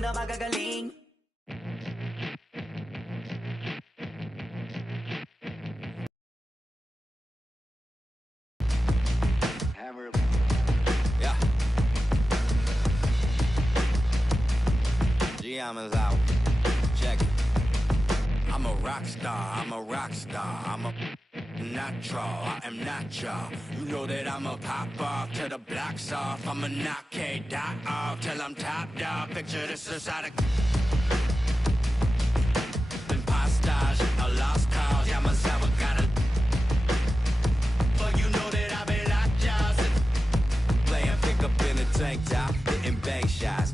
na magagaling. Yeah. GM is out. Check it. I'm a rock star. I'm a rock star. I'm a natural. I am natural. You know that I'm a pop off till the block's off. I'm a knock K-Dot off till I'm top dog. Picture this inside a impostage, a lost cause. Yeah, myself, I got it. But you know that I've been locked jaws. Playing pickup in a tank top, hitting bank shots.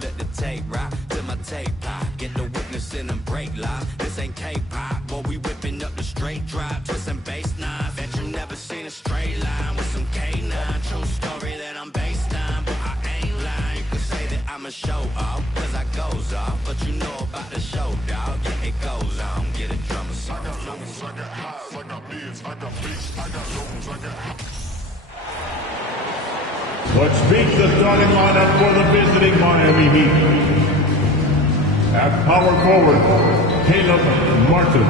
Let the tape rock till my tape pop. Get the witness in them break live. This ain't K-pop, boy, we whipping up the straight drop. Twisting bass knives. Bet you never seen a straight line with some K9. True story that I'm based on, but I ain't lying. You can say that I'm a show off, cause I goes off. But you know about the show, dog. Yeah, it goes on. Get a drummer song. I got lows, I got highs, I got mids, I got beats, I got lows, I got highs. Let's meet the starting lineup for the visiting Miami Heat. At power forward, Caleb Martin.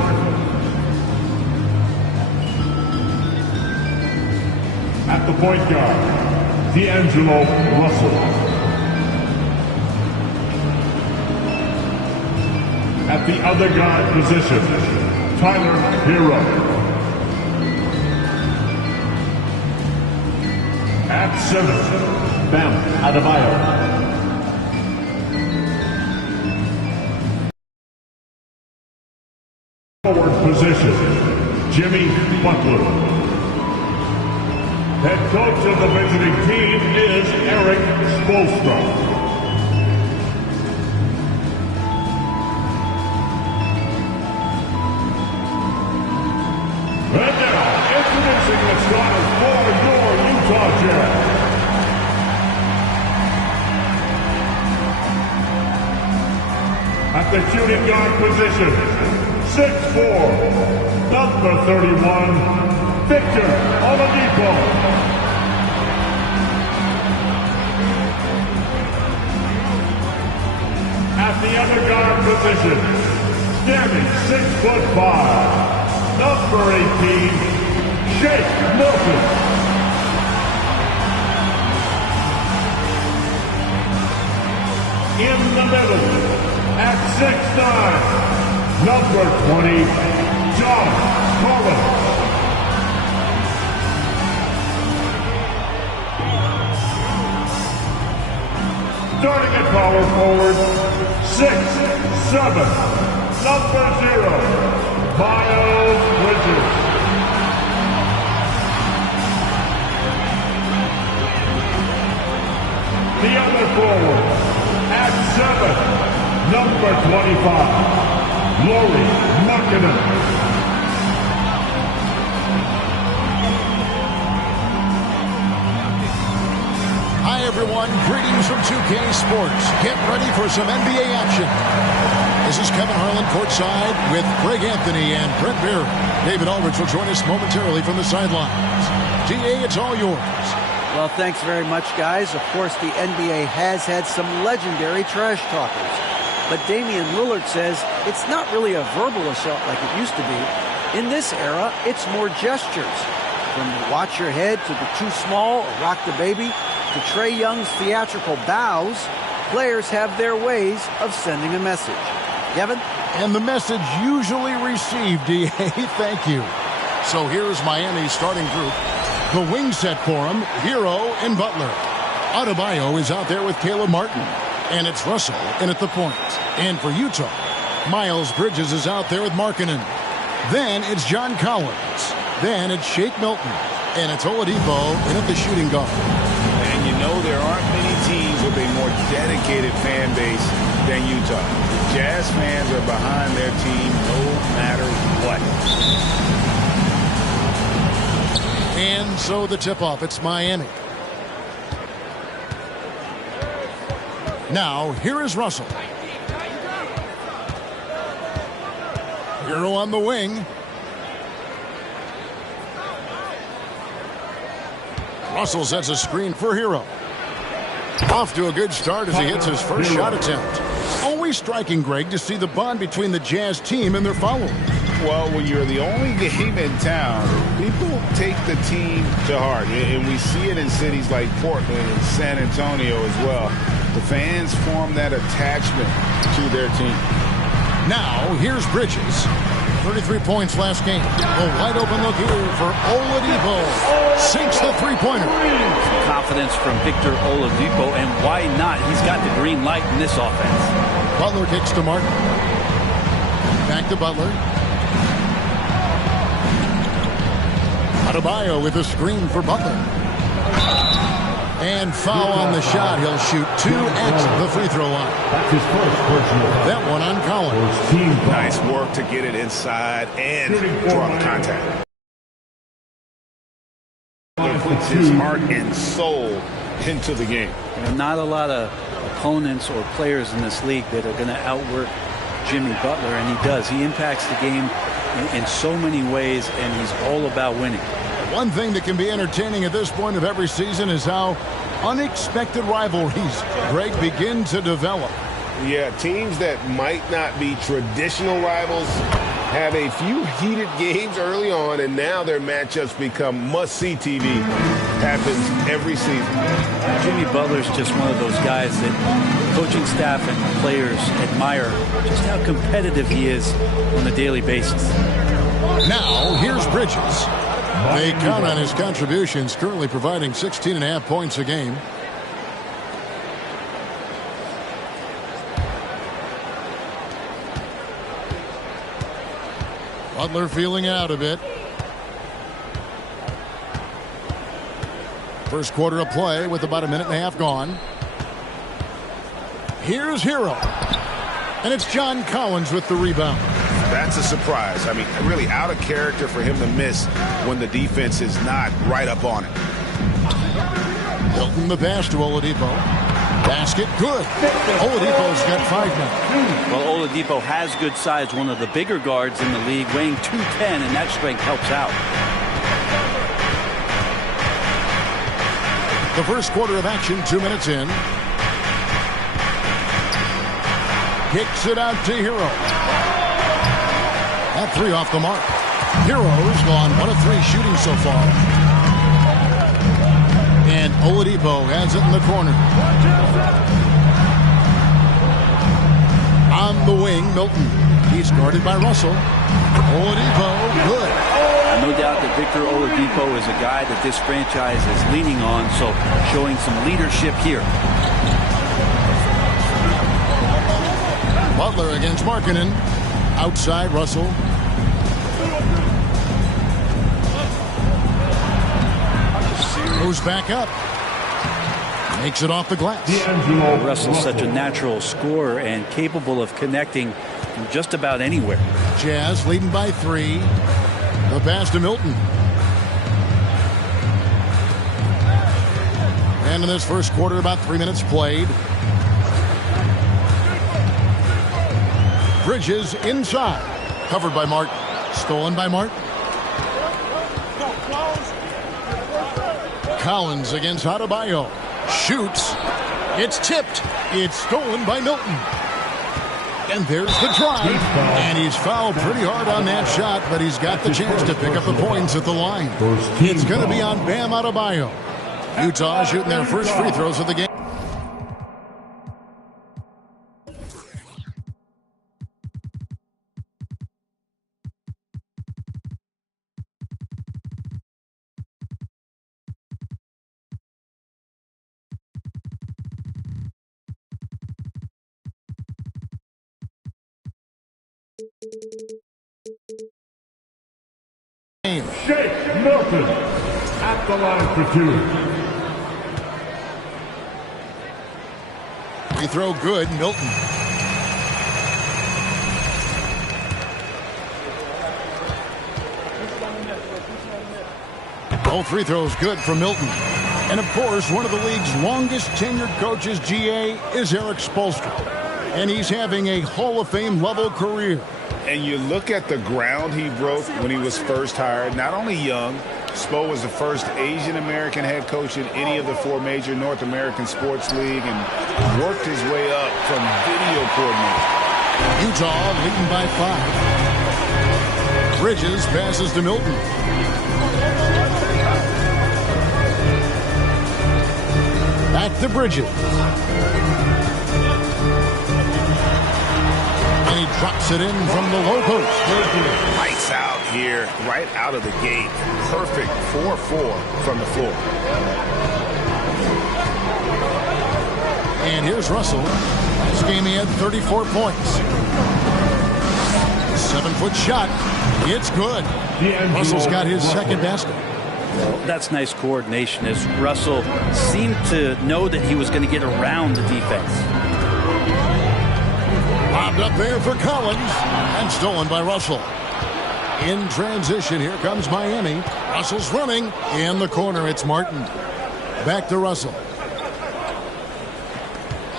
At the point guard, D'Angelo Russell. At the other guard position, Tyler Hero. At center, Bam Adebayo. Forward position, Jimmy Butler. Head coach of the visiting team is Eric Spoelstra. And now, introducing the starters for your Utah Jazz. At the shooting guard position, 6'4", number 31, Victor Oladipo. At the other guard position, standing 6'5", number 18, Shake Milton. In the middle, at 6'9", number 20, John Collins. Starting at power forward, 6'7", number 0, Miles Bridges. The other forward, at 7, number 25, Lauri Markkanen. Hi everyone, greetings from 2K Sports. Get ready for some NBA action. This is Kevin Harlan courtside with Greg Anthony and Brent Barry. David Aldridge will join us momentarily from the sidelines. DA, it's all yours. Well, thanks very much, guys. Of course, the NBA has had some legendary trash talkers. But Damian Lillard says it's not really a verbal assault like it used to be. In this era, it's more gestures. From the watch your head to the too small or rock the baby to Trae Young's theatrical bows, players have their ways of sending a message. Kevin? And the message usually received, DA. Thank you. So here's Miami's starting group. The wing set for him, Hero and Butler. Adebayo is out there with Caleb Martin. And it's Russell in at the point. And for Utah, Miles Bridges is out there with Markkanen. Then it's John Collins. Then it's Shake Milton. And it's Oladipo in at the shooting guard. And you know there aren't many teams with a more dedicated fan base than Utah. Jazz fans are behind their team no matter what. And so the tip-off, it's Miami. Now, here is Russell. Hero on the wing. Russell sets a screen for Hero. Off to a good start as he hits his first shot attempt. Always striking, Greg, to see the bond between the Jazz team and their followers. Well, when you're the only game in town, people take the team to heart. And we see it in cities like Portland and San Antonio as well. The fans form that attachment to their team. Now, here's Bridges. 33 points last game. A wide open look here for Oladipo. Sinks the three-pointer. Confidence from Victor Oladipo, and why not? He's got the green light in this offense. Butler kicks to Martin. Back to Butler. Adebayo with a screen for Butler. And foul on the shot. He'll shoot 2 at the free throw line. That's his first personal. That one on Collins. Team foul. Nice work to get it inside and draw the contact. Puts his heart and soul into the game. There are not a lot of opponents or players in this league that are going to outwork Jimmy Butler, and he does. He impacts the game in so many ways, and he's all about winning. One thing that can be entertaining at this point of every season is how unexpected rivalries, Greg, begin to develop. Yeah, teams that might not be traditional rivals have a few heated games early on, and now their matchups become must-see TV. Happens every season. Jimmy Butler's just one of those guys that coaching staff and players admire just how competitive he is on a daily basis. Now, here's Bridges. They count on his contributions, currently providing 16.5 points a game. Butler feeling it out a bit. First quarter of play with about a minute and a half gone. Here's Hero. And it's John Collins with the rebound. That's a surprise. I mean, really out of character for him to miss when the defense is not right up on it. Hilton the pass to Oladipo. Basket good. Oladipo's got 5 now. Well, Oladipo has good size, one of the bigger guards in the league, weighing 210, and that strength helps out. The first quarter of action, 2 minutes in. Kicks it out to Hero. That 3 off the mark. Hero's gone 1 of 3 shooting so far. And Oladipo has it in the corner. On the wing, Milton. He's guarded by Russell. Oladipo, good. No doubt that Victor Oladipo is a guy that this franchise is leaning on, so showing some leadership here. Butler against Markkanen. Outside, Russell. Goes back up. Makes it off the glass. Russell's such a natural scorer and capable of connecting from just about anywhere. Jazz leading by 3. The pass to Milton. And in this first quarter, about 3 minutes played. Bridges inside. Covered by Martin. Stolen by Martin. Collins against Adebayo. Shoots. It's tipped. It's stolen by Milton. And there's the drive. And he's fouled pretty hard on that shot, but he's got the chance to pick up the points at the line. It's going to be on Bam Adebayo. Utah shooting their first free throws of the game. Shake Milton at the line for 2. Free throw good, Milton. All free throws good from Milton. And of course, one of the league's longest tenured coaches, GA, is Eric Spoelstra. And he's having a Hall of Fame level career. And you look at the ground he broke when he was first hired, not only young, Spo was the first Asian American head coach in any of the 4 major North American sports league and worked his way up from video coordinator. Utah leading by 5. Bridges passes to Milton. Back to Bridges. And he drops it in from the low post. Lights out here, right out of the gate. Perfect 4-4 from the floor. And here's Russell. This game he had 34 points. 7-foot shot. It's good. Russell's got his second basket. Well, that's nice coordination as Russell seemed to know that he was going to get around the defense. Bobbed up there for Collins and stolen by Russell. In transition, here comes Miami. Russell's running. In the corner, it's Martin. Back to Russell.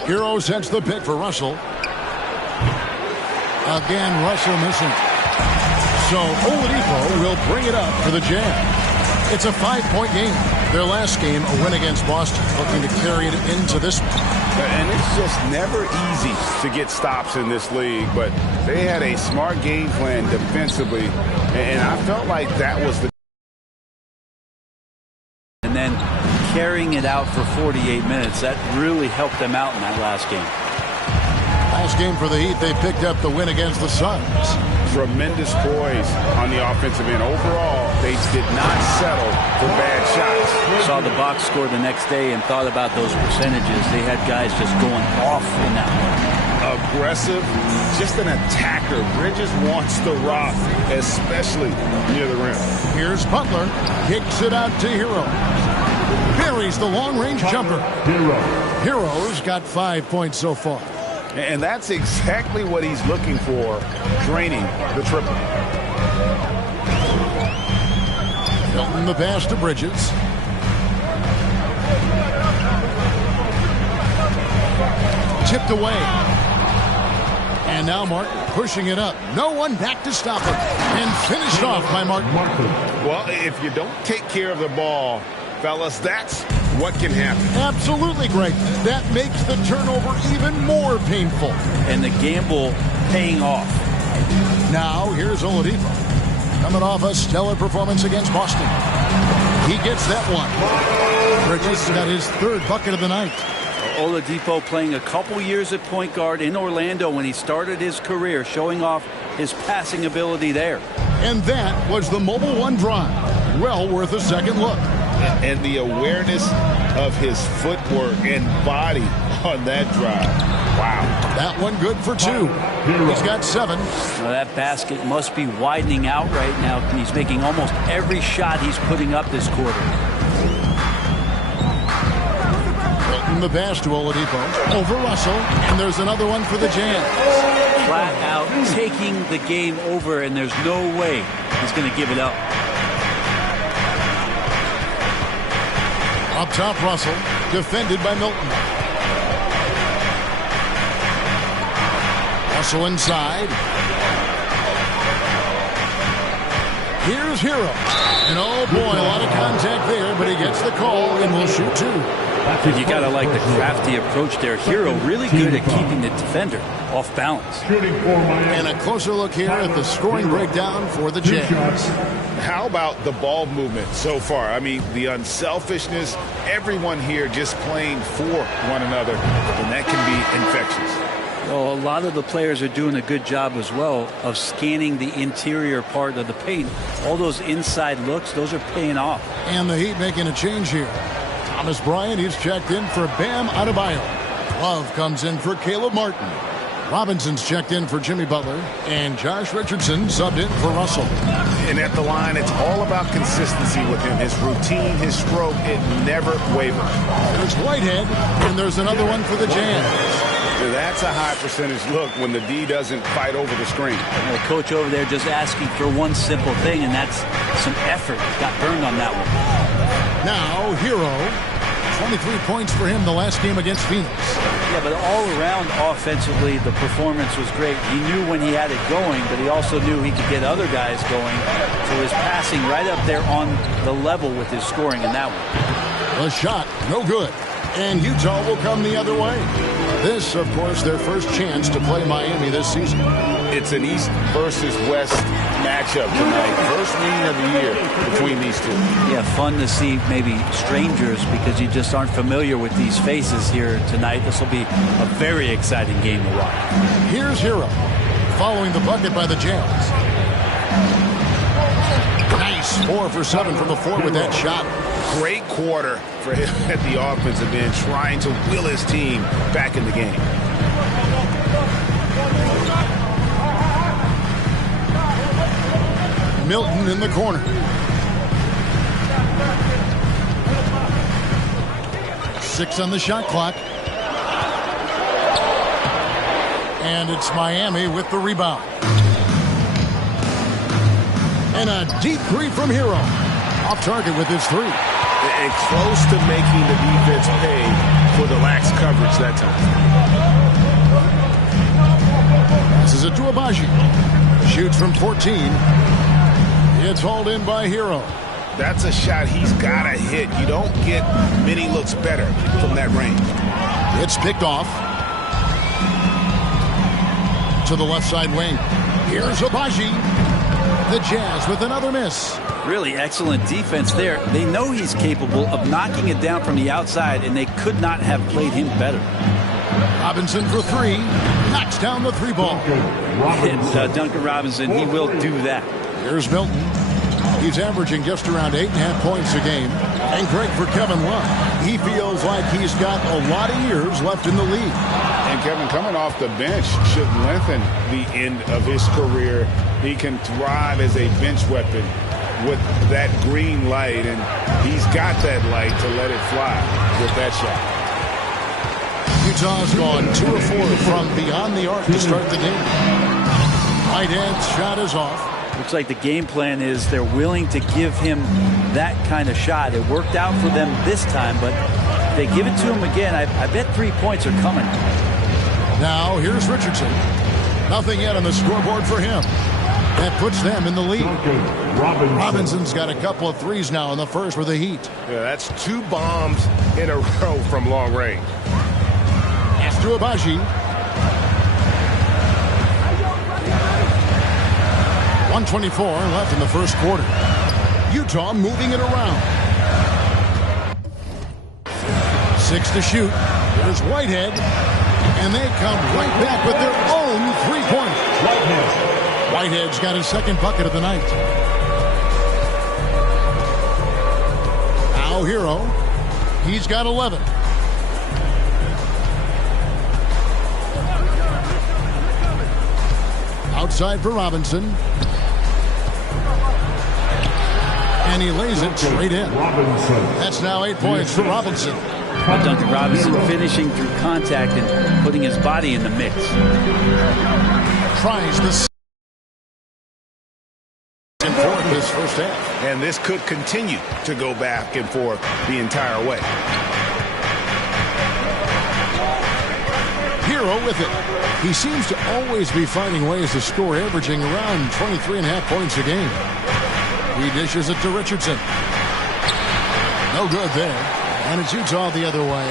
Hero sets the pick for Russell. Again, Russell missing. So Oladipo will bring it up for the Jazz. It's a 5-point game. Their last game, a win against Boston, looking to carry it into this one. And it's just never easy to get stops in this league, but they had a smart game plan defensively, and I felt like that was the... And then carrying it out for 48 minutes, that really helped them out in that last game. Last game for the Heat, they picked up the win against the Suns. Tremendous poise on the offensive end. Overall, they did not settle for bad shots. Saw the box score the next day and thought about those percentages. They had guys just going off in that one. Aggressive, just an attacker. Bridges wants the rock, especially near the rim. Here's Butler. Kicks it out to Hero. Buries the long-range jumper. Hero's got 5 points so far. And that's exactly what he's looking for, draining the triple. Milton the pass to Bridges. Tipped away. And now Martin pushing it up. No one back to stop it. And finished off by Martin. Well, if you don't take care of the ball, fellas, that's what can happen. Absolutely, Greg. That makes the turnover even more painful. And the gamble paying off. Now, here's Oladipo. Coming off a stellar performance against Boston. He gets that one. Bridges got his 3rd bucket of the night. Oladipo playing a couple years at point guard in Orlando when he started his career, showing off his passing ability there. And that was the Mobile One drive. Well worth a second look. And the awareness of his footwork and body on that drive. Wow. That one good for 2. He's got 7. Well, that basket must be widening out right now. He's making almost every shot he's putting up this quarter. Milton the pass to Oladipo. Over Russell. And there's another one for the Jazz. Flat out taking the game over, and there's no way he's going to give it up. Up top, Russell, defended by Milton. Russell inside. Here's Hero. And oh boy, a lot of contact there, but he gets the call and will shoot 2. You got to like the crafty approach there. Hero really good at keeping the defender off balance. And a closer look here at the scoring breakdown for the Jazz. How about the ball movement so far? I mean, the unselfishness, everyone here just playing for one another, and that can be infectious. Well, a lot of the players are doing a good job as well of scanning the interior part of the paint. All those inside looks, those are paying off. And the Heat making a change here. Thomas Bryant, he's checked in for Bam Adebayo. Love comes in for Caleb Martin. Robinson's checked in for Jimmy Butler. And Josh Richardson subbed in for Russell. And at the line, it's all about consistency with him. His routine, his stroke, it never wavers. There's Whitehead, and there's another one for the Jazz. That's a high percentage look when the D doesn't fight over the screen. The coach over there just asking for one simple thing, and that's some effort. Got burned on that one. Now, Hero 23 points for him the last game against Phoenix. Yeah, but all around offensively, the performance was great. He knew when he had it going, but he also knew he could get other guys going. So his passing right up there on the level with his scoring in that one. The shot, no good. And Utah will come the other way. This, of course, their first chance to play Miami this season. It's an East versus West matchup tonight. First meeting of the year between these two. Yeah, fun to see maybe strangers because you just aren't familiar with these faces here tonight. This will be a very exciting game to watch. Here's Hero, following the bucket by the Jazz. Nice 4 for 7 from the floor with that shot. Great quarter for him at the offensive end, trying to will his team back in the game. Milton in the corner. Six on the shot clock. And it's Miami with the rebound. And a deep three from Hero. Off target with his three. And close to making the defense pay for the lax coverage that time. Passes it to Abaji. Shoots from 14. It's hauled in by Hero. That's a shot he's got to hit. You don't get many looks better from that range. It's picked off. To the left side wing. Here's Abaji. The Jazz with another miss. Really excellent defense there. They know he's capable of knocking it down from the outside, and they could not have played him better. Robinson for three. Knocks down the three ball. And Duncan Robinson, he will do that. Here's Milton. He's averaging just around 8.5 points a game. And great for Kevin Love. He feels like he's got a lot of years left in the league. And Kevin, coming off the bench should lengthen the end of his career. He can thrive as a bench weapon with that green light, and he's got that light to let it fly with that shot. Utah's gone 2 of 4 from beyond the arc to start the game. Whitehead's shot is off. Looks like the game plan is they're willing to give him that kind of shot. It worked out for them this time, but if they give it to him again, I bet 3 points are coming. Now here's Richardson. Nothing yet on the scoreboard for him. That puts them in the lead. Robinson's got a couple of threes now in the first for the Heat. Yeah, that's 2 bombs in a row from long range. Pass to Abaji. 1:24 left in the first quarter. Utah moving it around. 6 to shoot. There's Whitehead. And they come right back with their own three-pointer. Whitehead's got his second bucket of the night. Now Hero. He's got 11. Outside for Robinson. And he lays it straight in. That's now 8 points for Robinson. Duncan Robinson finishing through contact and putting his body in the mix. Tries this and forth this first half. And this could continue to go back and forth the entire way. Hero with it. He seems to always be finding ways to score, averaging around 23.5 points a game. He dishes it to Richardson. No good there. And it's Utah the other way.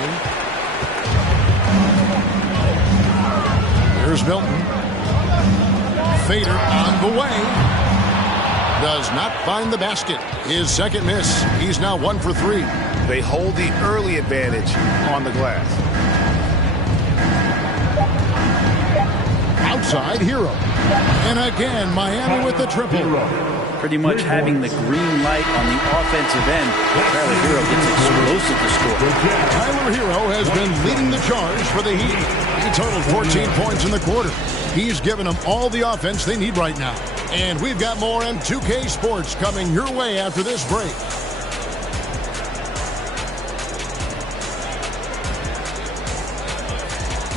Here's Milton. Fader on the way. Does not find the basket. His second miss. He's now 1 for 3. They hold the early advantage on the glass. Outside Hero. And again, Miami with the triple. Pretty much having the green light on the offensive end. Tyler Hero gets explosive to score. Tyler Hero has been leading the charge for the Heat. He totaled 14 points in the quarter. He's given them all the offense they need right now. And we've got more M2K Sports coming your way after this break.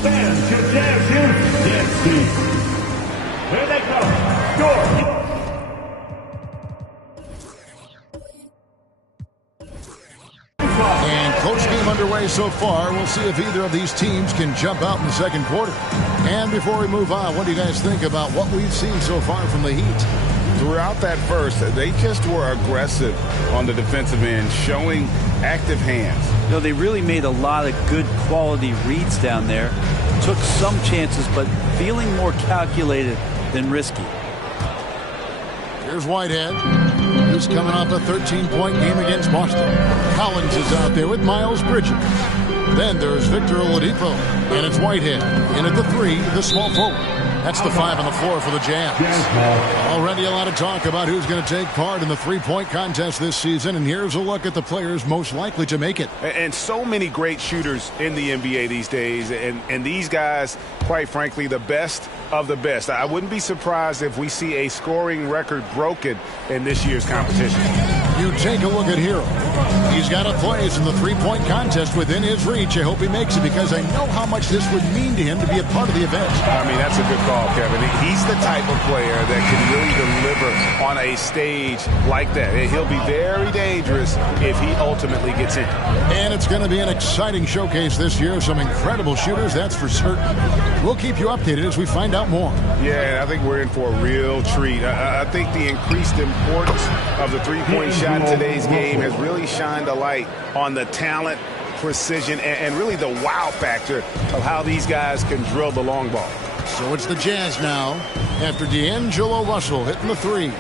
Fans to Jazz Dance Team. Here they come. Score. And close game underway. so far. We'll see if either of these teams can jump out in the second quarter. And before we move on, what do you guys think about what we've seen so far from the Heat? Throughout that first, they just were aggressive on the defensive end, showing active hands. You know, they really made a lot of good quality reads down there. Took some chances, but feeling more calculated than risky. Here's Whitehead. He's coming off a 13-point game against Boston. Collins is out there with Miles Bridges. Then there's Victor Oladipo. And it's Whitehead. In at the 3, the small forward. That's the 5 on the floor for the Jazz. Already a lot of talk about who's going to take part in the three-point contest this season. And here's a look at the players most likely to make it. And so many great shooters in the NBA these days. And these guys, quite frankly, the best of the best. I wouldn't be surprised if we see a scoring record broken in this year's competition. You take a look at Hero. He's got a place in the three-point contest within his reach. I hope he makes it because I know how much this would mean to him to be a part of the event. I mean, that's a good call, Kevin. He's the type of player that can really deliver on a stage like that. He'll be very dangerous if he ultimately gets in. And it's going to be an exciting showcase this year. Some incredible shooters, that's for certain. We'll keep you updated as we find out more. Yeah, I think we're in for a real treat. I think the increased importance of the three-point shot in today's game has really shined a light on the talent, precision, and really the wow factor of how these guys can drill the long ball. So it's the Jazz now after D'Angelo Russell hitting the 3.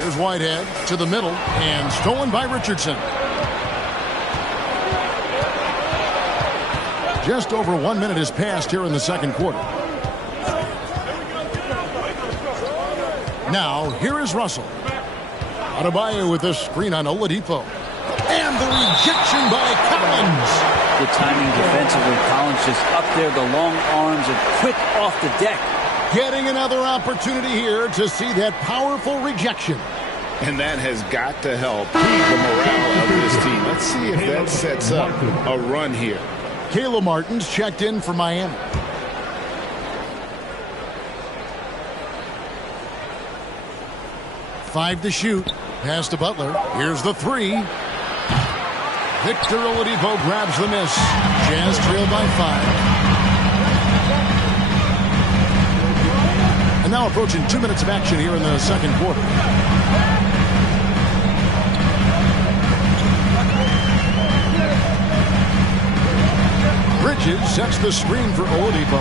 Here's Whitehead to the middle and stolen by Richardson. Just over 1 minute has passed here in the second quarter. Now, here is Russell. Adebayo with a screen on Oladipo. And the rejection by Collins. Good timing defensively. Collins just up there, the long arms and quick off the deck. Getting another opportunity here to see that powerful rejection. And that has got to help the morale of this team. Let's see if that sets up a run here. Caleb Martin's checked in for Miami. Five to shoot. Pass to Butler. Here's the 3. Victor Oladipo grabs the miss. Jazz trail by 5. And now approaching 2 minutes of action here in the second quarter. Bridges sets the screen for Oladipo.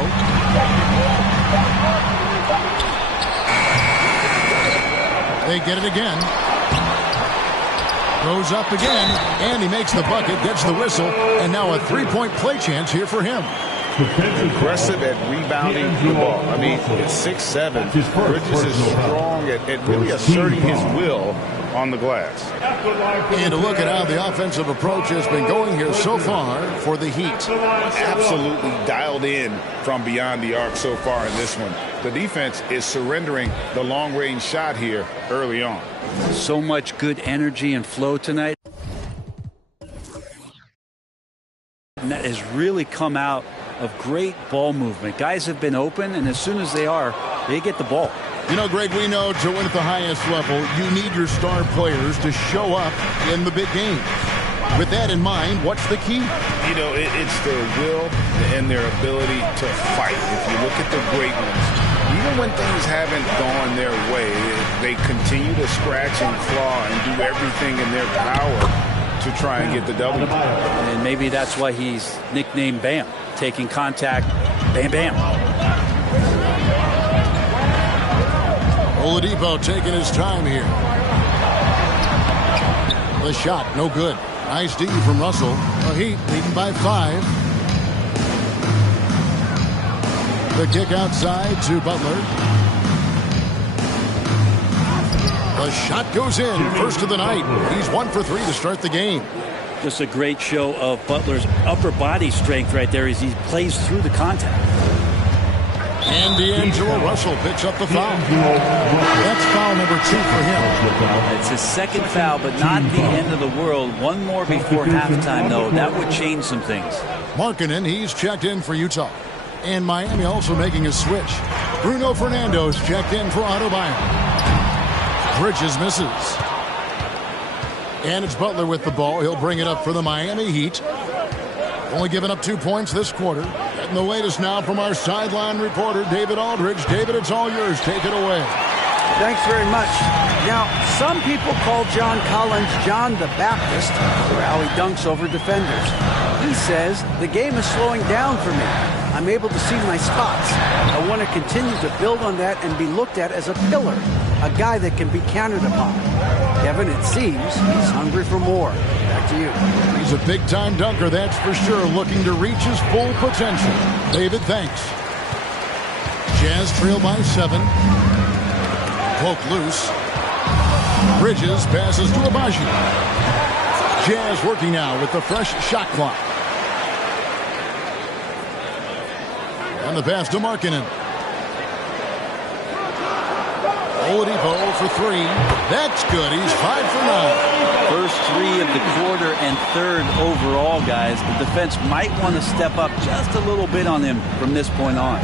They get it again. Goes up again, and he makes the bucket, gets the whistle, and now a three-point play chance here for him. Aggressive at rebounding the ball. I mean, at 6'7", Bridges is strong at really asserting his will on the glass. And a look at how the offensive approach has been going here so far for the Heat. Absolutely dialed in from beyond the arc so far in this one. The defense is surrendering the long-range shot here early on. So much good energy and flow tonight. And that has really come out of great ball movement. Guys have been open, and as soon as they are, they get the ball. You know, Greg, we know to win at the highest level, you need your star players to show up in the big games. With that in mind, what's the key? You know, it's their will and their ability to fight. If you look at the great ones, even when things haven't gone their way, they continue to scratch and claw and do everything in their power to try and get the W. And maybe that's why he's nicknamed Bam. Taking contact, bam, bam. Oladipo taking his time here. The shot, no good. Nice D from Russell. The Heat leading by 5. The kick outside to Butler. The shot goes in. First of the night. He's 1 for 3 to start the game. Just a great show of Butler's upper body strength right there as he plays through the contact. And D'Angelo Russell picks up the foul. That's foul number 2 for him. It's his second foul, but not the end of the world. One more before halftime, though. That would change some things. Markkanen, he's checked in for Utah. And Miami also making a switch. Bruno Fernando's checked in for Adebayo. Bridges misses. And it's Butler with the ball. He'll bring it up for the Miami Heat. Only giving up 2 points this quarter. Getting the latest now from our sideline reporter, David Aldridge. David, it's all yours. Take it away. Thanks very much. Now, some people call John Collins John the Baptist for how he dunks over defenders. He says, the game is slowing down for me. I'm able to see my spots. I want to continue to build on that and be looked at as a pillar, a guy that can be counted upon. Kevin, it seems he's hungry for more. Back to you. He's a big-time dunker, that's for sure, looking to reach his full potential. David, thanks. Jazz trail by 7. Poke loose. Bridges passes to Abaji. Jazz working now with the fresh shot clock. And the pass to Markkanen. Oladipo for 3. That's good. He's 5 for 9. First 3 of the quarter and 3rd overall, guys. The defense might want to step up just a little bit on him from this point on.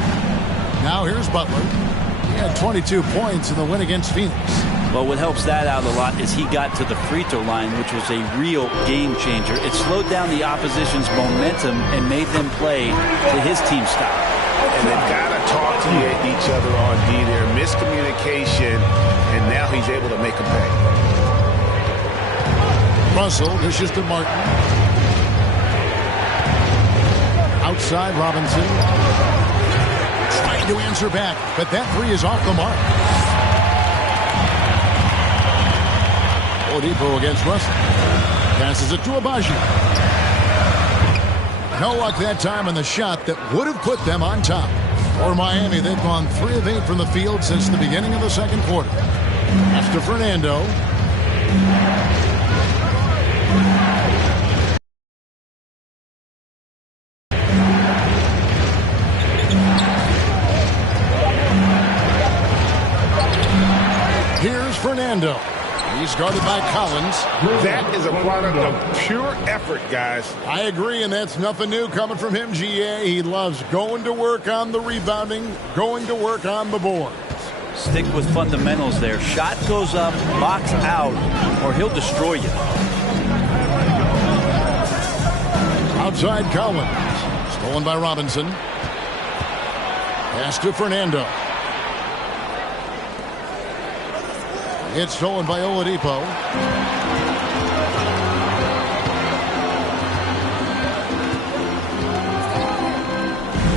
Now here's Butler. He had 22 points in the win against Phoenix. Well, what helps that out a lot is he got to the free throw line, which was a real game changer. It slowed down the opposition's momentum and made them play to his team style. And they've got to talk to each other on D there. Miscommunication, and now he's able to make a pay. Russell dishes to Martin. Outside Robinson. Trying to answer back, but that 3 is off the mark. Oladipo against Russell. Passes it to Abaji. No luck that time on the shot that would have put them on top. For Miami, they've gone 3 of 8 from the field since the beginning of the second quarter. That's to Fernando. Here's Fernando. He's guarded by Collins. That is a product of pure effort, guys. I agree, and that's nothing new coming from him, GA. He loves going to work on the rebounding, going to work on the boards. Stick with fundamentals there. Shot goes up, box out, or he'll destroy you. Outside Collins. Stolen by Robinson. Pass to Fernando. It's stolen by Oladipo.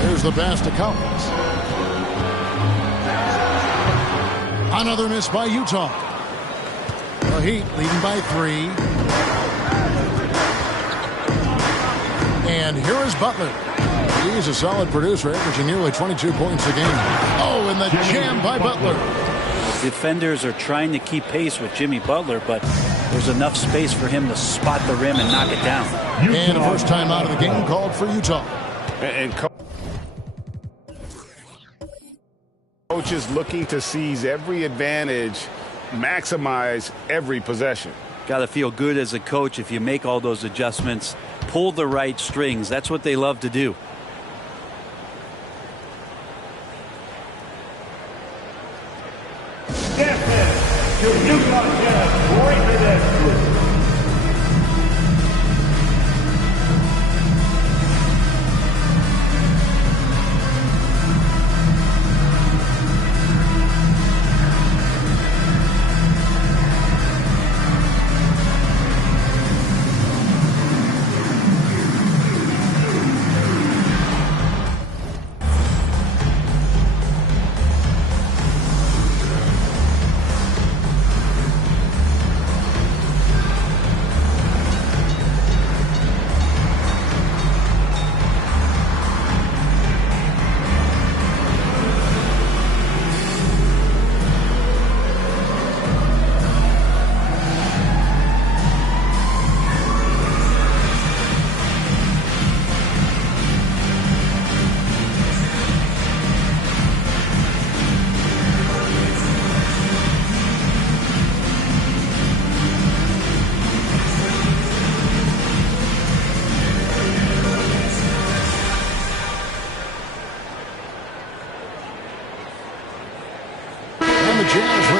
Here's the pass to Collins. Another miss by Utah. The Heat leading by 3. And here is Butler. He's a solid producer, averaging nearly 22 points a game. Oh, and the jam by Butler. Defenders are trying to keep pace with Jimmy Butler, but there's enough space for him to spot the rim and knock it down. And a first time out of the game called for Utah. And coaches looking to seize every advantage, maximize every possession. Got to feel good as a coach if you make all those adjustments, pull the right strings. That's what they love to do. To Utah Jazz, Roy Pedestri.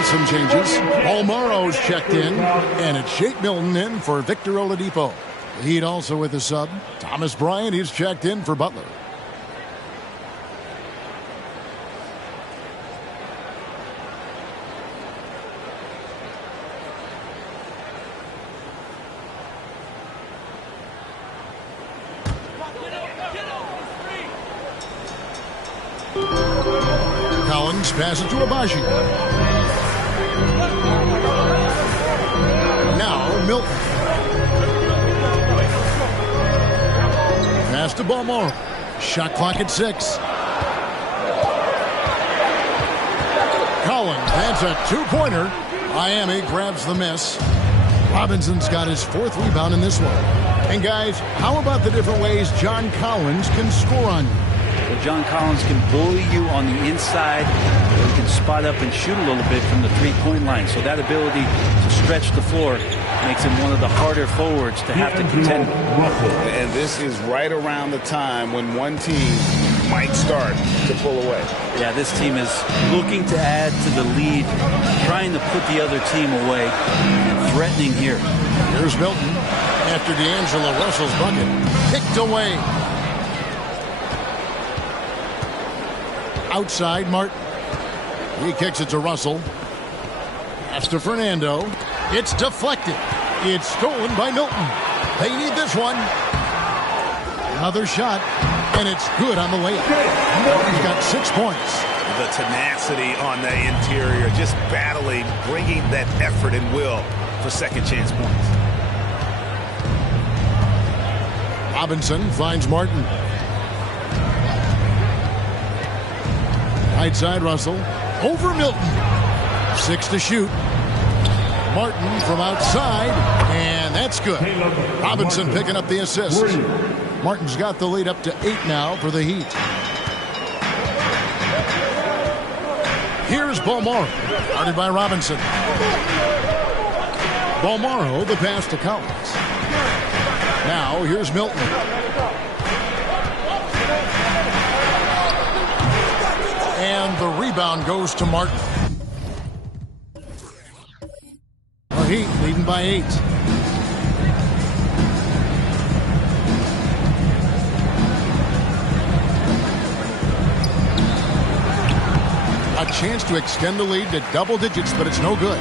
some changes. Paul Morrow's checked in, and it's Shake Milton in for Victor Oladipo. The Heat also with a sub. Thomas Bryant, he's checked in for Butler. Collins passes to Abaji. Now Milton. Pass to Balmore. Shot clock at 6. Collins, that's a two-pointer. Miami grabs the miss. Robinson's got his 4th rebound in this one. And guys, how about the different ways John Collins can score on you? Well, John Collins can bully you on the inside. He can spot up and shoot a little bit from the three-point line. So that ability to stretch the floor makes him one of the harder forwards to have to contend with. And this is right around the time when one team might start to pull away. Yeah, this team is looking to add to the lead, trying to put the other team away, and threatening here. Here's Milton after D'Angelo Russell's bucket. Kicked away. Outside, Martin. He kicks it to Russell. Pass to Fernando. It's deflected. It's stolen by Milton. They need this one. Another shot, and it's good on the layup. Milton's got 6 points. The tenacity on the interior, just battling, bringing that effort and will for second chance points. Robinson finds Martin. Right side, Russell. Over Milton. 6 to shoot. Martin from outside, and that's good. Robinson picking up the assist. Martin's got the lead up to 8 now for the Heat. Here's Balmoro, guarded by Robinson. Balmoro, the pass to Collins. Now here's Milton. And the rebound goes to Martin. The Heat leading by 8. A chance to extend the lead to double digits, but it's no good.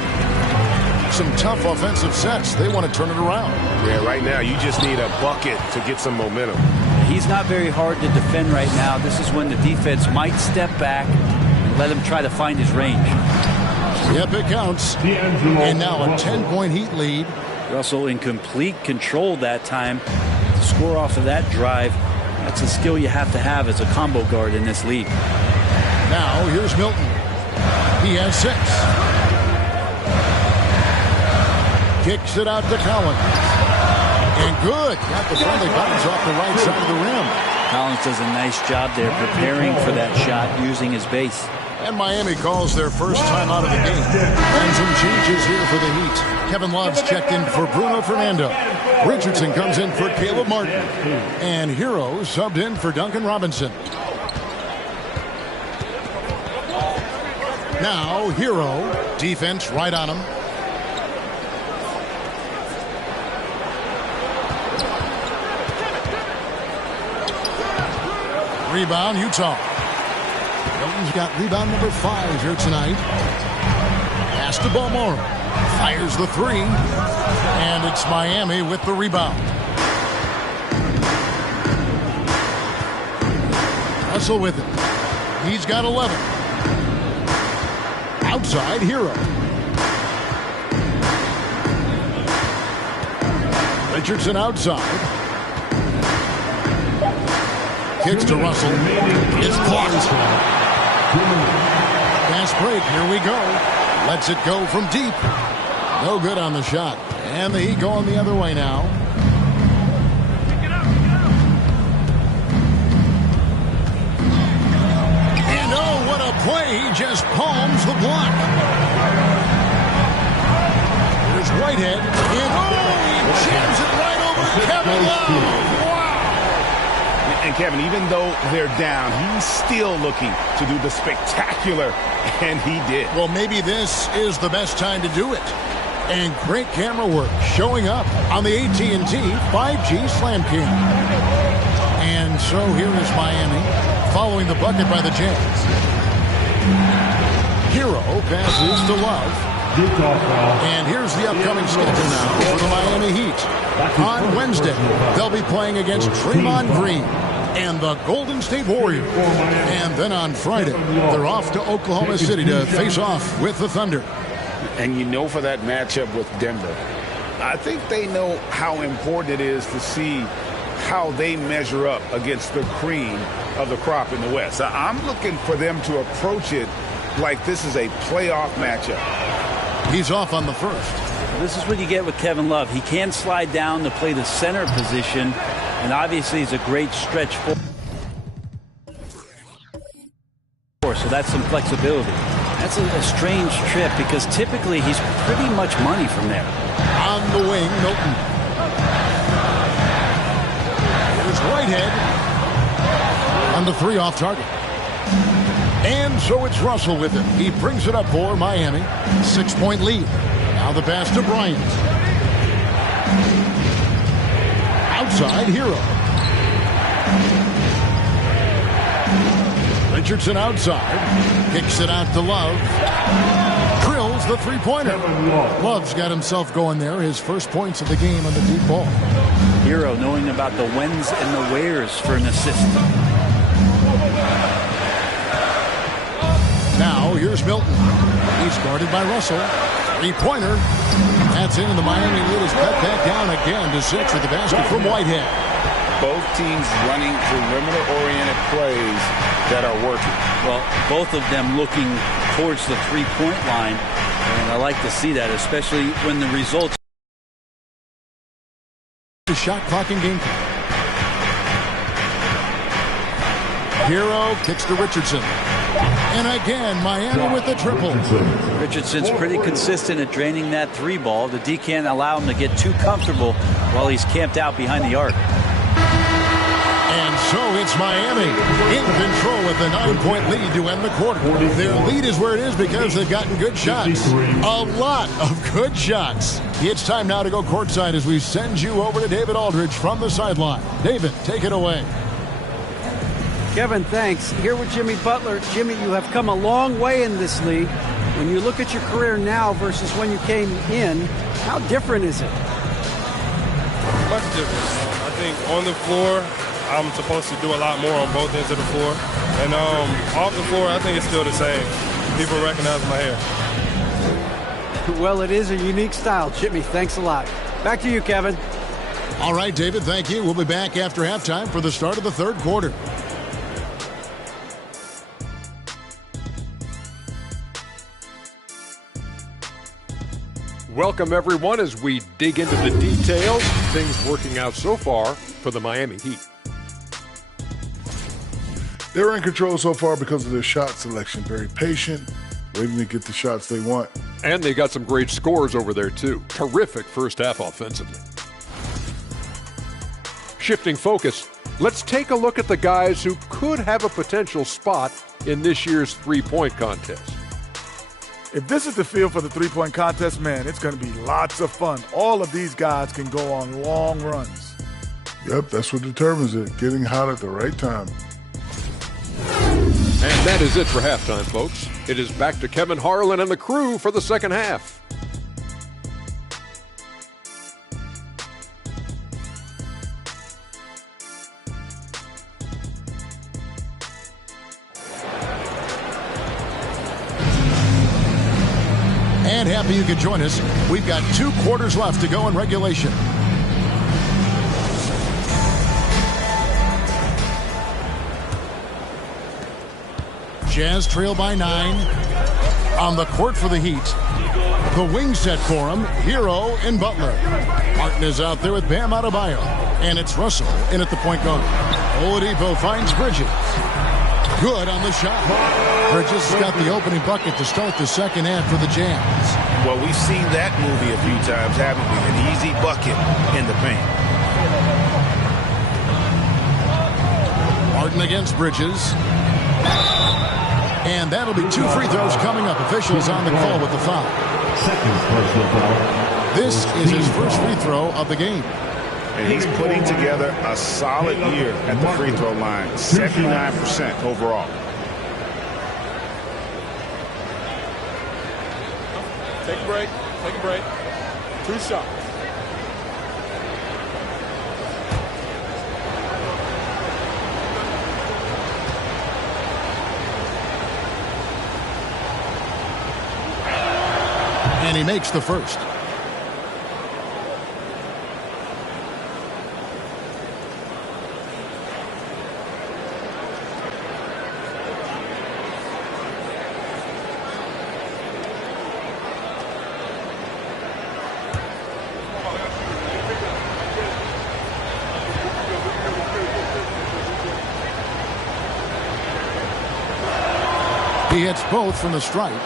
Some tough offensive sets. They want to turn it around. Yeah, right now you just need a bucket to get some momentum. He's not very hard to defend right now. This is when the defense might step back and let him try to find his range. Yep, it counts. And now a 10-point Heat lead. Russell in complete control that time. To score off of that drive, that's a skill you have to have as a combo guard in this league. Now here's Milton. He has 6. Kicks it out to Collins. And good. Got the friendly bounce off the right side of the rim. Collins does a nice job there preparing for that shot using his base. And Miami calls their first time out of the game. And some changes here for the Heat. Kevin Love's checked in for Bruno Fernando. Richardson comes in for Caleb Martin. And Hero subbed in for Duncan Robinson. Now Hero. Defense right on him. Rebound, Utah. Milton's got rebound number 5 here tonight. Pass to Balmore. Fires the 3. And it's Miami with the rebound. Russell with it. He's got 11. Outside, Hero. Richardson outside. Kicks to Russell. It's blocked. Fast break. Here we go. Lets it go from deep. No good on the shot. And the Heat going the other way now. And oh, what a play. He just palms the block. There's Whitehead. And oh, he jams it right over Kevin Love. And Kevin, even though they're down, he's still looking to do the spectacular, and he did. Well, maybe this is the best time to do it. And great camera work showing up on the AT&T 5G Slam Cam. And so here is Miami following the bucket by the Jazz. Hero passes to Love. And here's the upcoming schedule now for the Miami Heat. On Wednesday, they'll be playing against Draymond Green and the Golden State Warriors. And then on Friday, they're off to Oklahoma City to face off with the Thunder. And you know, for that matchup with Denver, I think they know how important it is to see how they measure up against the cream of the crop in the West. I'm looking for them to approach it like this is a playoff matchup. He's off on the first. This is what you get with Kevin Love. He can slide down to play the center position, and obviously he's a great stretch forward. So that's some flexibility. That's a strange trip because typically he's pretty much money from there. On the wing, Milton. Here's Whitehead. On the three off target. And so it's Russell with it. He brings it up for Miami. 6-point lead. Now the pass to Bryant. Outside, Hero. Richardson outside. Kicks it out to Love. Drills the three-pointer. Love's got himself going there. His first points of the game on the deep ball. Hero knowing about the whens and the wheres for an assist. Now here's Milton. He's guarded by Russell. Three-pointer. That's in, and the Miami lead is cut back down again to 6 with the basket from Whitehead. Both teams running perimeter-oriented plays that are working. Well, both of them looking towards the three-point line, and I like to see that, especially when the results. The shot clock and game clock. Hero kicks to Richardson. And again, Miami with the triple. Richardson's pretty consistent at draining that three ball. The D can't allow him to get too comfortable while he's camped out behind the arc. And so it's Miami in control with the 9-point lead to end the quarter. Their lead is where it is because they've gotten good shots. A lot of good shots. It's time now to go courtside as we send you over to David Aldridge from the sideline. David, take it away. Kevin, thanks. Here with Jimmy Butler. Jimmy, you have come a long way in this league. When you look at your career now versus when you came in, how different is it? Much different. I think on the floor, I'm supposed to do a lot more on both ends of the floor. And off the floor, I think it's still the same. People recognize my hair. Well, it is a unique style. Jimmy, thanks a lot. Back to you, Kevin. All right, David, thank you. We'll be back after halftime for the start of the third quarter. Welcome, everyone, as we dig into the details. Things working out so far for the Miami Heat. They're in control so far because of their shot selection. Very patient, waiting to get the shots they want. And they got some great scores over there, too. Terrific first half offensively. Shifting focus, let's take a look at the guys who could have a potential spot in this year's three-point contest. If this is the field for the three-point contest, man, it's going to be lots of fun. All of these guys can go on long runs. Yep, that's what determines it, getting hot at the right time. And that is it for halftime, folks. It is back to Kevin Harlan and the crew for the second half. And happy you could join us. We've got 2 quarters left to go in regulation. Jazz trail by 9. On the court for the Heat. The wing set for him, Hero and Butler. Martin is out there with Bam Adebayo. And it's Russell in at the point guard. Oladipo finds Bridges. Good on the shot. Bridges has got the opening bucket to start the second half for the Jazz. Well, we've seen that movie a few times, haven't we? An easy bucket in the paint. Milton against Bridges. And that'll be 2 free throws coming up. Officials on the call with the foul. Second personal foul. This is his first free throw of the game. And he's putting together a solid year at the free throw line. 79% overall. Take a break. Take a break. 2 shots. And he makes the first. He hits both from the stripe.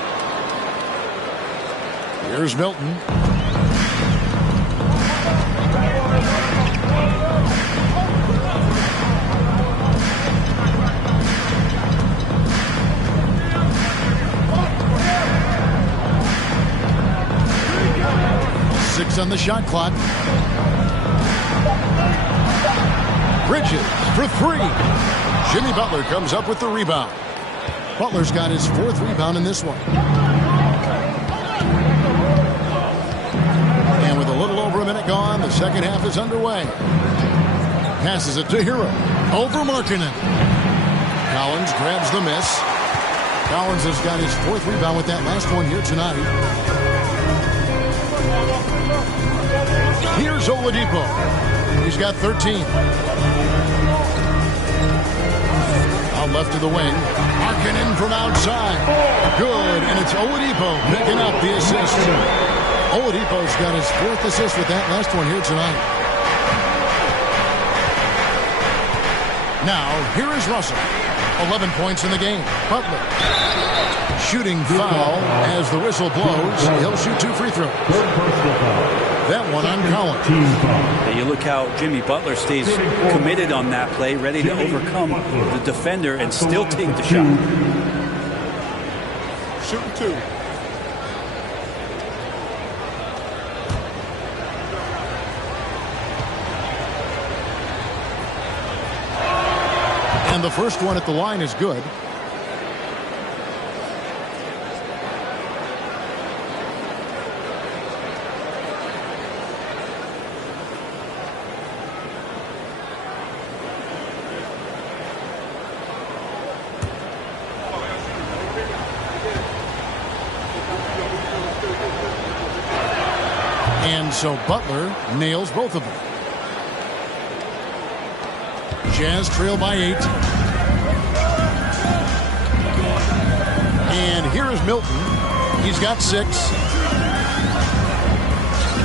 Here's Milton. Six on the shot clock. Bridges for 3. Jimmy Butler comes up with the rebound. Butler's got his 4th rebound in this one. And with a little over a minute gone, the second half is underway. Passes it to Hero. Over Markkanen. Collins grabs the miss. Collins has got his 4th rebound with that last one here tonight. Here's Oladipo. He's got 13. Out left of the wing. Markkanen from outside. Good, and it's Oladipo picking up the assist. Oladipo's got his 4th assist with that last one here tonight. Now, here is Russell. 11 points in the game. Butler. Shooting foul as the whistle blows. He'll shoot 2 free throws. That one on Collins. And you look how Jimmy Butler stays committed on that play, ready to overcome the defender and still take the shot. Shooting 2. And the first one at the line is good. And so Butler nails both of them. Jazz trail by 8. And here is Milton. He's got 6.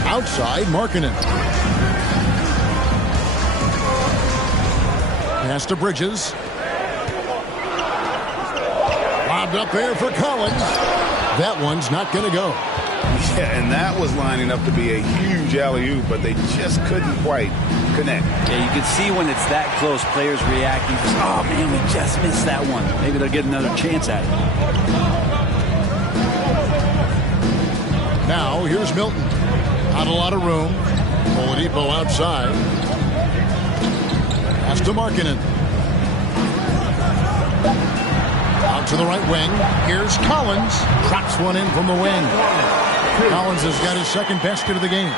Outside, Markkanen. Pass to Bridges. Lobbed up there for Collins. That one's not going to go. Yeah, and that was lining up to be a huge alley-oop, but they just couldn't quite connect. Yeah, you can see when it's that close, players reacting. Oh, man, we just missed that one. Maybe they'll get another chance at it. Now, here's Milton. Not a lot of room. Oladipo outside. Pass to Markkanen. Out to the right wing. Here's Collins. Drops one in from the wing. Collins has got his 2nd basket of the game.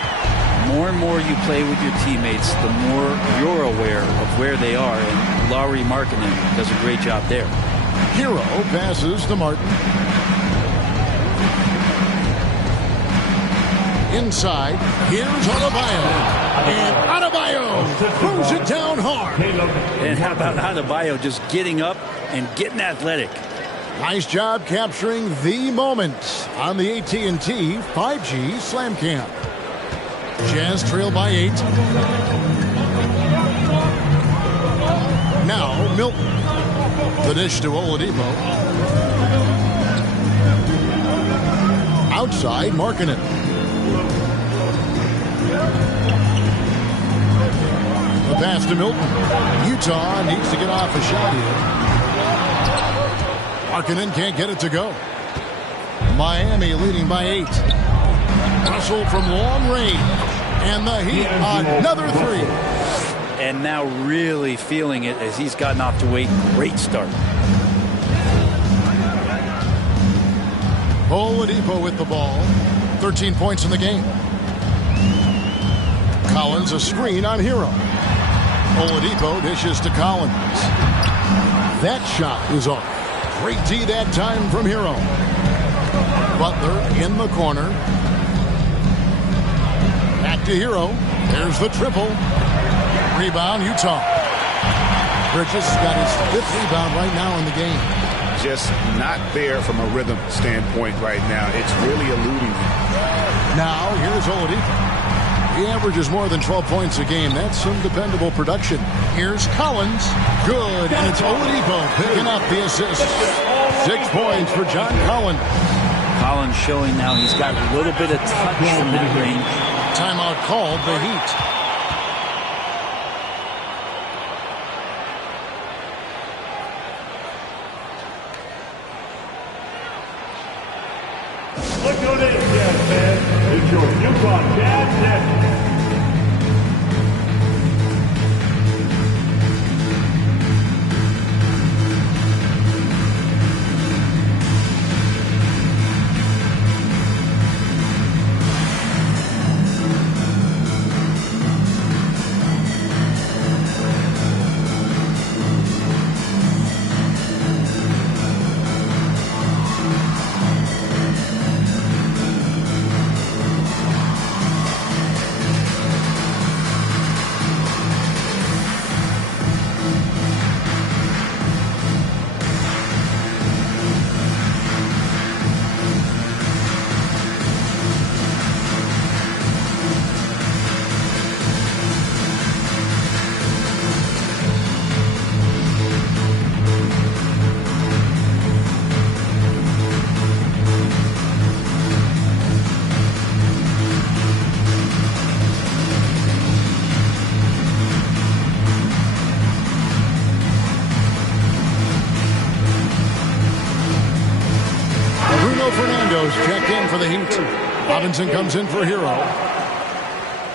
More and more you play with your teammates, the more you're aware of where they are. And Lauri Markkanen does a great job there. Hero passes to Martin. Inside, here's Adebayo. And Adebayo throws it down hard. And how about Adebayo just getting up and getting athletic? Nice job capturing the moment on the AT&T 5G Slam Cam. Jazz trail by 8. Now Milton. The dish to Oladipo. Outside, Markkanen. The pass to Milton. Utah needs to get off a shot here. Markkanen can't get it to go. Miami leading by 8. Russell from long range. And the Heat, another three. And now really feeling it as he's gotten off to a great start. Oladipo with the ball. 13 points in the game. Collins a screen on Hero. Oladipo dishes to Collins. That shot is off. Great D that time from Hero. Butler in the corner. Back to Hero. There's the triple. Rebound, Utah. Bridges got his 5th rebound right now in the game. Just not there from a rhythm standpoint right now. It's really eluding him. Now, here's Oladipo. He averages more than 12 points a game. That's some dependable production. Here's Collins. Good, and it's Oladipo picking up the assist. 6 points for John Collins. Collins showing now he's got a little bit of touch from that range. Timeout called the Heat. Look who it is, Jazz fans. It's your Utah Jazz Network. Checked in for the Heat. Robinson comes in for Hero.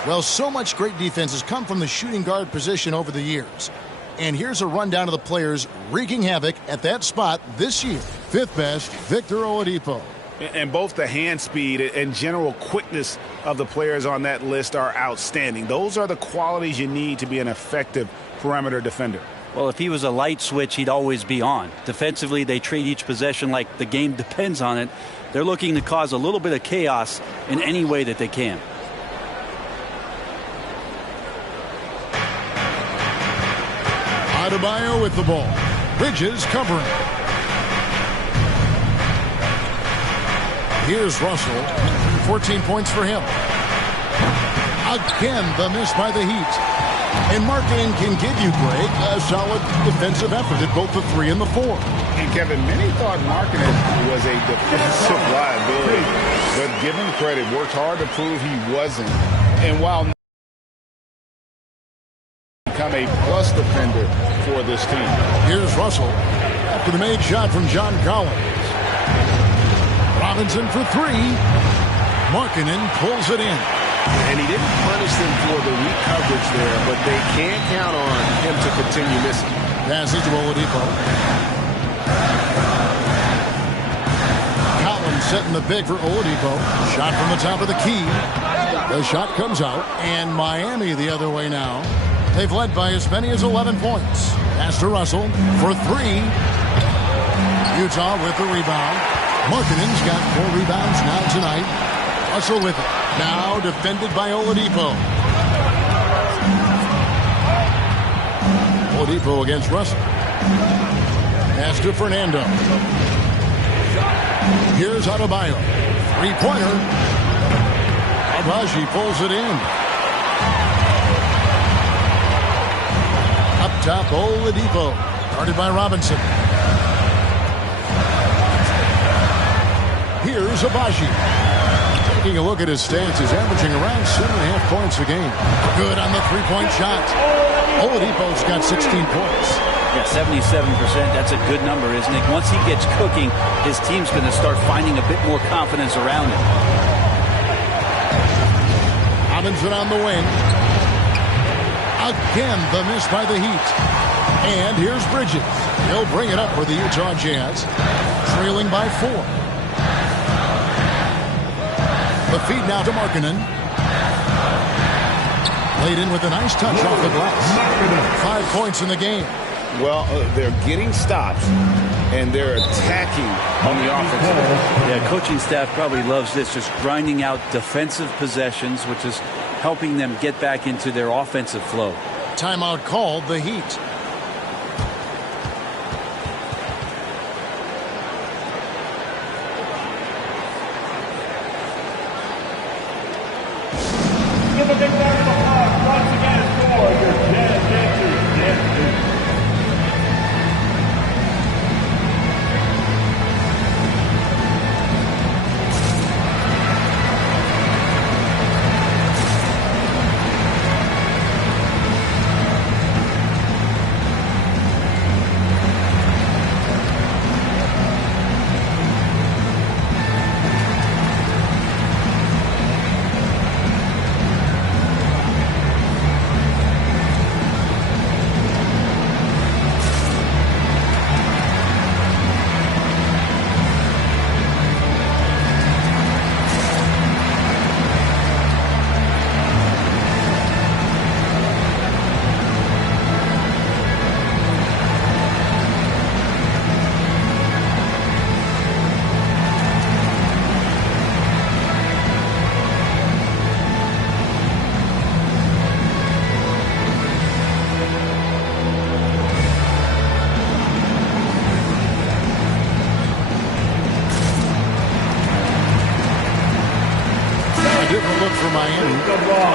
Well, so much great defense has come from the shooting guard position over the years. And here's a rundown of the players wreaking havoc at that spot this year. 5th best, Victor Oladipo. And both the hand speed and general quickness of the players on that list are outstanding. Those are the qualities you need to be an effective perimeter defender. Well, if he was a light switch, he'd always be on. Defensively, they treat each possession like the game depends on it. They're looking to cause a little bit of chaos in any way that they can. Adebayo with the ball. Bridges covering. Here's Russell. 14 points for him. Again, the miss by the Heat. And Markkanen can give you, Greg, a solid defensive effort at both the 3 and the 4. And Kevin, many thought Markkanen was a defensive liability, but give him credit, worked hard to prove he wasn't. And while become a plus defender for this team. Here's Russell after the made shot from John Collins. Robinson for 3. Markkanen pulls it in. And he didn't punish them for the weak coverage there, but they can't count on him to continue missing. Passes to Oladipo. Collins setting the big for Oladipo. Shot from the top of the key. The shot comes out, and Miami the other way now. They've led by as many as 11 points. Pass to Russell for 3. Utah with the rebound. Markkanen's got 4 rebounds now tonight. Russell with it. Now defended by Oladipo. Oladipo against Russell. Pass to Fernando. Here's Adebayo. 3-pointer. Agbaji pulls it in. Up top, Oladipo. Guarded by Robinson. Here's Agbaji. Taking a look at his stats, he's averaging around 7.5 points a game. Good on the 3-point shot. Oladipo's got 16 points. Yeah, 77%. That's a good number, isn't it? Once he gets cooking, his team's going to start finding a bit more confidence around him. Robinson on the wing. Again, the miss by the Heat. And here's Bridges. He'll bring it up for the Utah Jazz, trailing by 4. The feed now to Markkanen. Laid in with a nice touch off the glass. 5 points in the game. Well, they're getting stops, and they're attacking on the offensive end. Yeah, coaching staff probably loves this, just grinding out defensive possessions, which is helping them get back into their offensive flow. Timeout called, the Heat. Give a big round of applause once again for your Jazz dancers, dancers.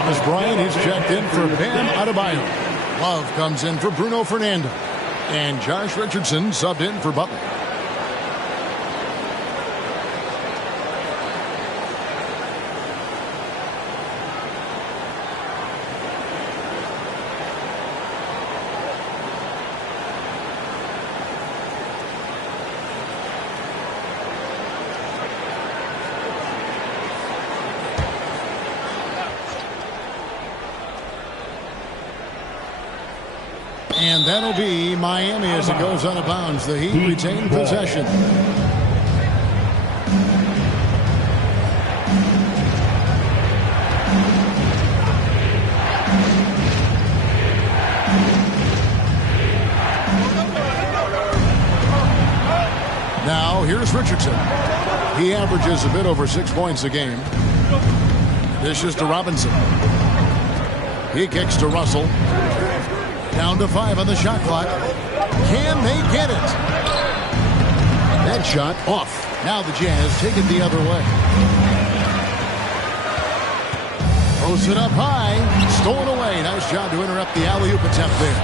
Thomas Bryant is checked in for Bam Adebayo. Love comes in for Bruno Fernando. And Josh Richardson subbed in for Butler. And that'll be Miami as it goes out of bounds. The Heat retain possession. Now here's Richardson. He averages a bit over 6 points a game. This is to Robinson. He kicks to Russell. Down to 5 on the shot clock. Can they get it? That shot off. Now the Jazz take it the other way. Throws it up high. Stolen away. Nice job to interrupt the alley-oop attempt there.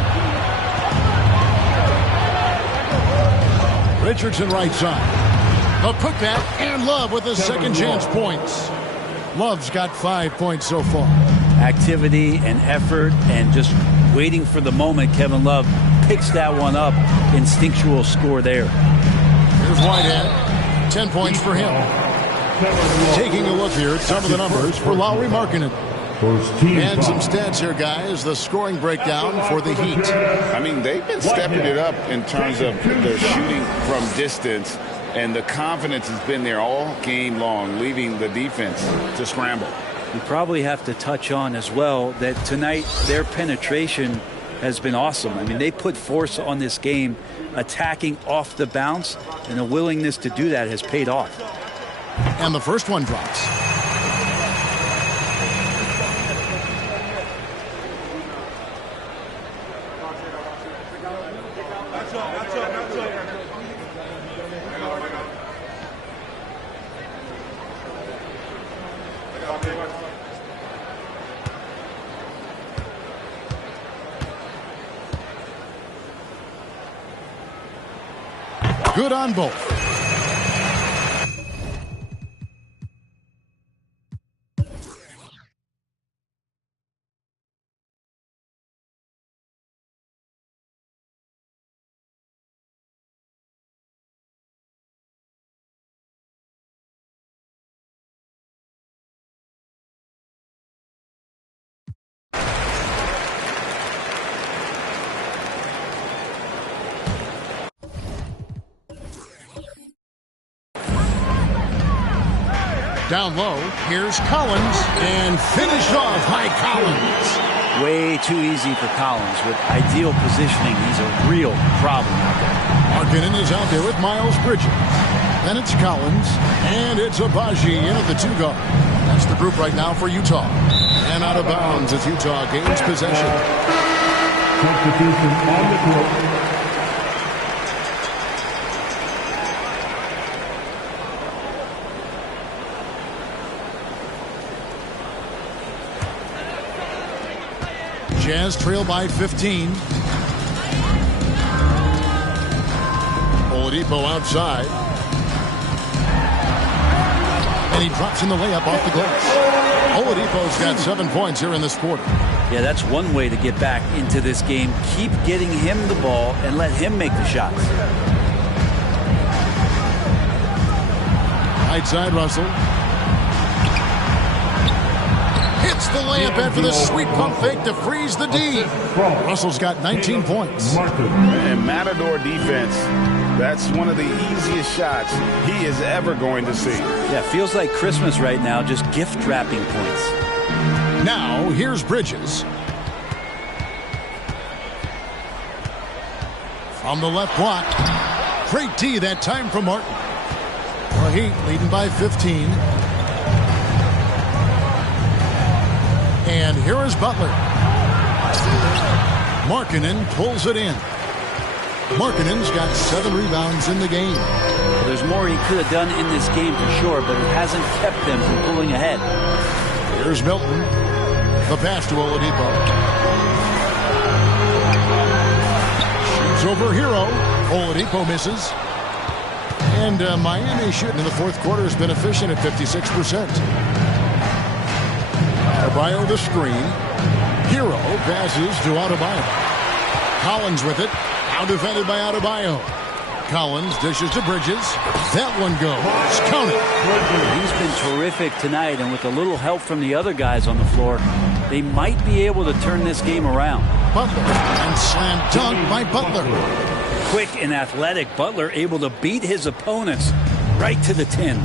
Richardson right side. A putback and Love with a second chance points. Love's got 5 points so far. Activity and effort and just waiting for the moment. Kevin Love picks that one up. Instinctual score there. Here's Whitehead. 10 points for him. Taking a look here at some of the numbers for Lauri Markkanen. And some stats here, guys. The scoring breakdown for the Heat. I mean, they've been stepping it up in terms of their shooting from distance, and the confidence has been there all game long, leaving the defense to scramble. We probably have to touch on as well that tonight their penetration has been awesome. I mean, they put force on this game, attacking off the bounce, and the willingness to do that has paid off. And the first one drops. Good on both. Down low, here's Collins, and finished off by Collins. Way too easy for Collins. With ideal positioning, he's a real problem out there. Markkanen is out there with Miles Bridges. Then it's Collins, and it's Agbaji in at the 2 guard. That's the group right now for Utah. And out of bounds as Utah gains possession. Substitution on the court. Jazz trail by 15. Oladipo outside. And he drops in the layup off the glass. Oladipo's got 7 points here in this quarter. Yeah, that's one way to get back into this game. Keep getting him the ball and let him make the shots. Right side, Russell. Hits the layup after the sweet pump fake to freeze the D. Russell's got 19 points. And Matador defense, that's one of the easiest shots he is ever going to see. Yeah, feels like Christmas right now, just gift wrapping points. Now, here's Bridges. From the left block. Great D that time from Martin. The Heat leading by 15. And here is Butler. Markkanen pulls it in. Markkanen's got 7 rebounds in the game. Well, there's more he could have done in this game for sure, but it hasn't kept them from pulling ahead. Here's Milton. The pass to Oladipo. Shoots over Hero. Oladipo misses. And Miami shooting in the fourth quarter has been efficient at 56%. Adebayo the screen. Hero passes to Adebayo. Collins with it. Now defended by Adebayo. Collins dishes to Bridges. That one goes. Count it. He's been terrific tonight, and with a little help from the other guys on the floor, they might be able to turn this game around. Butler and slam dunk by Butler. Quick and athletic, Butler able to beat his opponents right to the tin.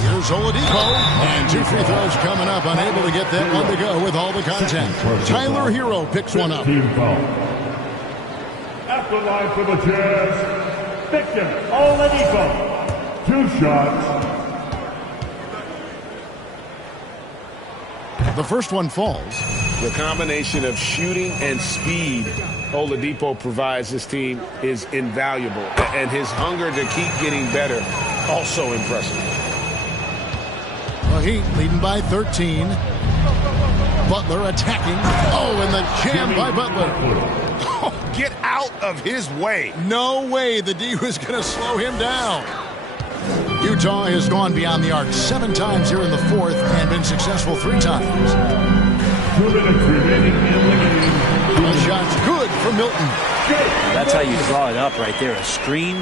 Here's Oladipo, and 2 free throws coming up. Unable to get that one to go with all the content. Tyler Hero picks one up. At the line for the Jazz, Victor Oladipo. 2 shots. The first one falls. The combination of shooting and speed Oladipo provides his team is invaluable. And his hunger to keep getting better, also impressive. The Heat leading by 13. Butler attacking. Oh, and the jam by Butler. Oh, get out of his way. No way the D was going to slow him down. Utah has gone beyond the arc 7 times here in the fourth and been successful 3 times. 2 minutes remaining in the game. The shot's good for Milton. That's how you draw it up right there. A screen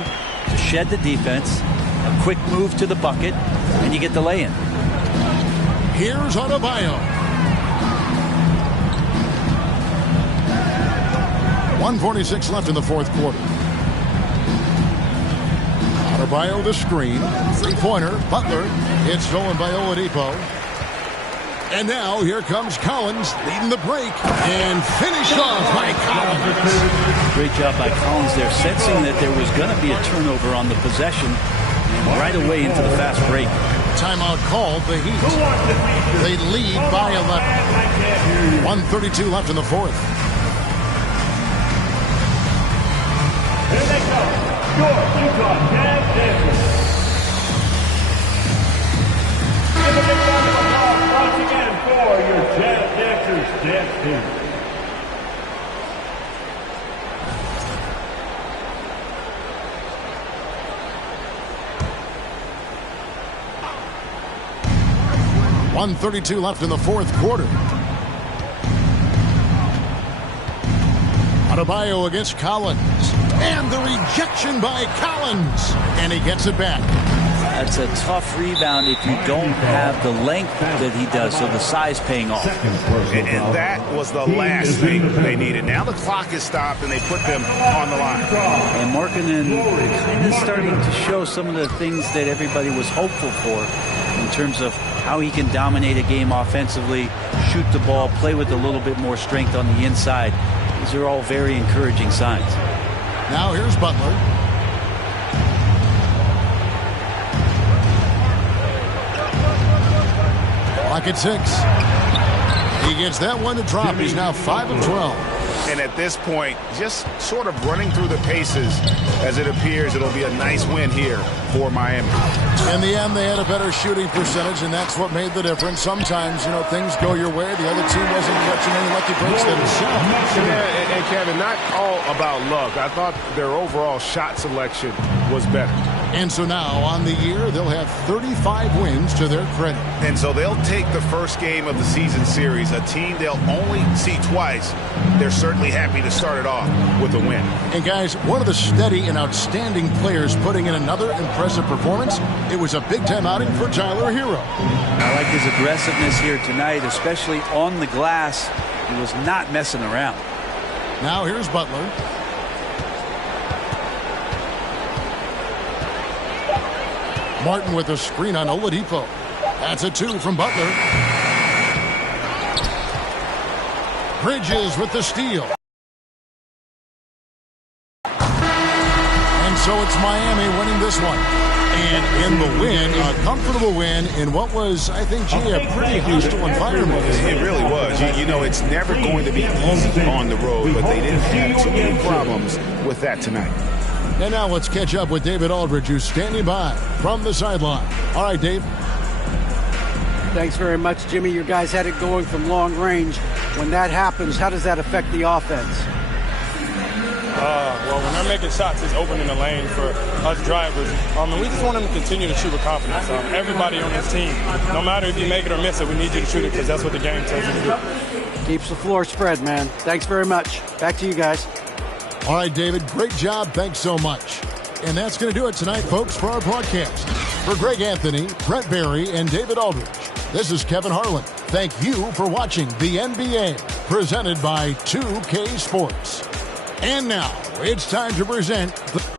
to shed the defense, a quick move to the bucket, and you get the lay-in. Here's Adebayo. 1:46 left in the fourth quarter. Adebayo the screen. 3-pointer. Butler. It's stolen by Oladipo. And now here comes Collins leading the break and finish off by Collins. Great job by Collins there, sensing that there was going to be a turnover on the possession and right away into the fast break. Timeout called. The Heat. They lead by 11. 1:32 left in the fourth. Here they go. Your Utah Jazz Dancers. Give a big round of applause once again for your Jazz Dancers dance team. .132 left in the fourth quarter. Adebayo against Collins. And the rejection by Collins. And he gets it back. That's a tough rebound if you don't have the length that he does, so the size paying off. And that was the last thing they needed. Now the clock is stopped, and they put them on the line. And Markkanen kind of starting to show some of the things that everybody was hopeful for in terms of how he can dominate a game offensively, shoot the ball, play with a little bit more strength on the inside. These are all very encouraging signs. Now here's Butler. Clock at 6. He gets that one to drop. He's now 5 of 12. And at this point, just sort of running through the paces as it appears it'll be a nice win here for Miami. In the end, they had a better shooting percentage, and that's what made the difference. Sometimes, things go your way. The other team wasn't catching any lucky breaks themselves. Yeah, and Kevin, not all about luck. I thought their overall shot selection was better. And so now, on the year, they'll have 35 wins to their credit. And so they'll take the first game of the season series, a team they'll only see twice. They're certainly happy to start it off with a win. And guys, one of the steady and outstanding players putting in another impressive performance, it was a big-time outing for Tyler Hero. I like his aggressiveness here tonight, especially on the glass. He was not messing around. Now here's Butler. Martin with a screen on Oladipo. That's a 2 from Butler. Bridges with the steal. And so it's Miami winning this one. And in the win, a comfortable win in what was, I think, a pretty hostile environment. It really was. It's never going to be easy on the road, but they didn't have too many problems with that tonight. And now let's catch up with David Aldridge, who's standing by from the sideline. All right, Dave. Thanks very much, Jimmy. You guys had it going from long range. When that happens, how does that affect the offense? Well, when they're making shots, it's opening the lane for us drivers. And we just want them to continue to shoot with confidence. Everybody on this team, no matter if you make it or miss it, we need you to shoot it because that's what the game tells you to do. Keeps the floor spread, man. Thanks very much. Back to you guys. All right, David, great job. Thanks so much. And that's going to do it tonight, folks, for our broadcast. For Greg Anthony, Brent Barry, and David Aldridge, this is Kevin Harlan. Thank you for watching the NBA, presented by 2K Sports. And now, it's time to present the